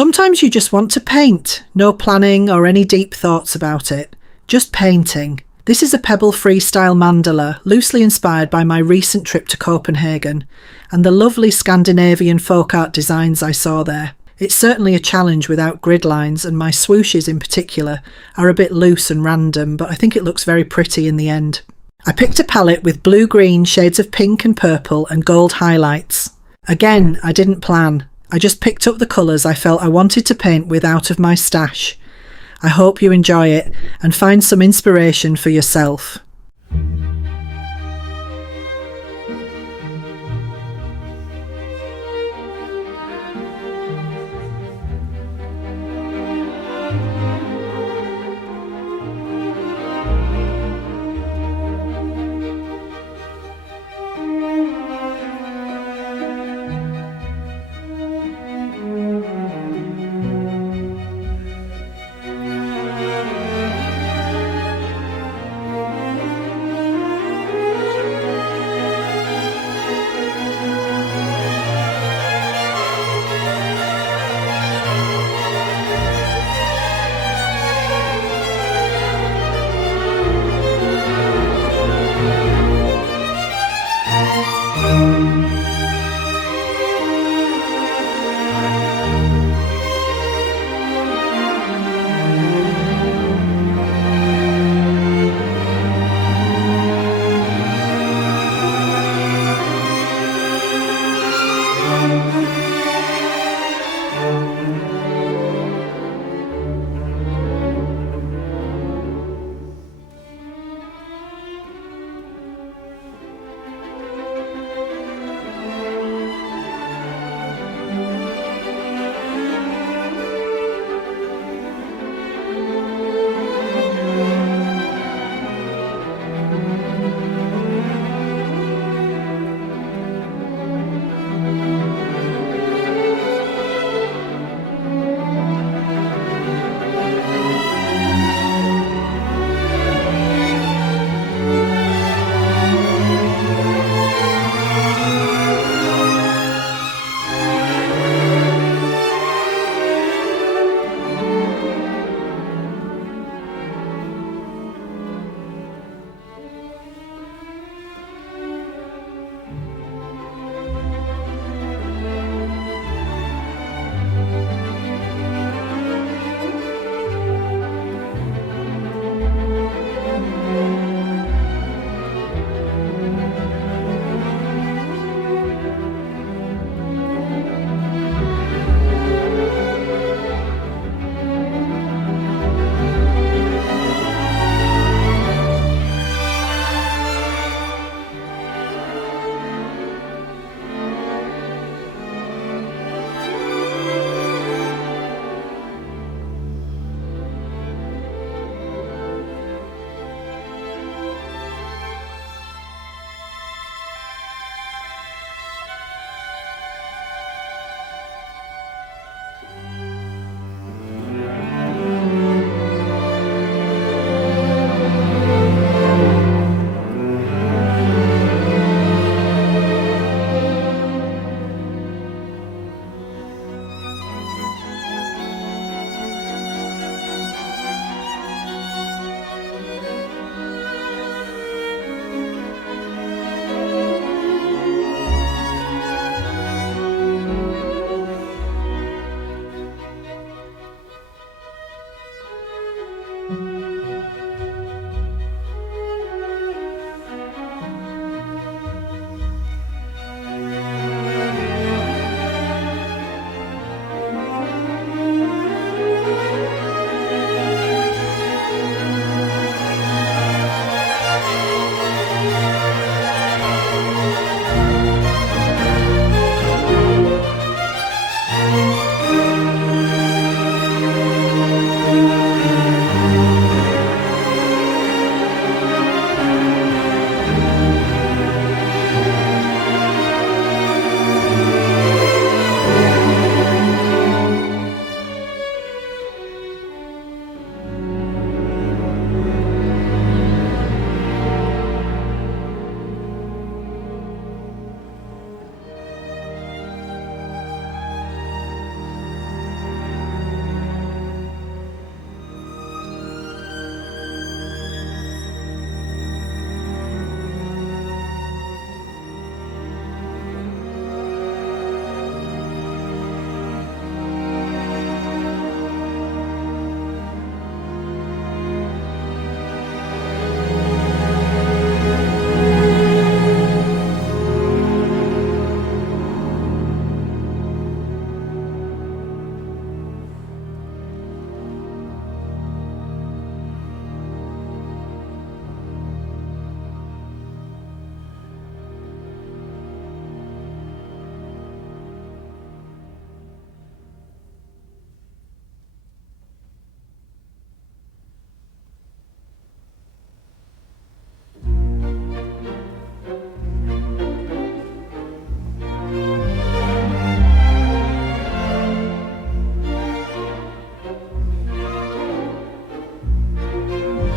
Sometimes you just want to paint, no planning or any deep thoughts about it, just painting. This is a pebble freestyle mandala, loosely inspired by my recent trip to Copenhagen and the lovely Scandinavian folk art designs I saw there. It's certainly a challenge without grid lines, and my swooshes in particular are a bit loose and random, but I think it looks very pretty in the end. I picked a palette with blue-green shades of pink and purple and gold highlights. Again, I didn't plan. I just picked up the colours I felt I wanted to paint with out of my stash. I hope you enjoy it and find some inspiration for yourself.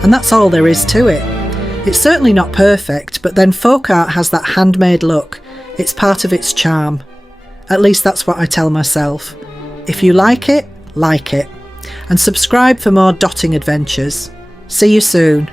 And that's all there is to it. It's certainly not perfect, but then folk art has that handmade look. It's part of its charm. At least that's what I tell myself. If you like it, like it. And subscribe for more dotting adventures. See you soon.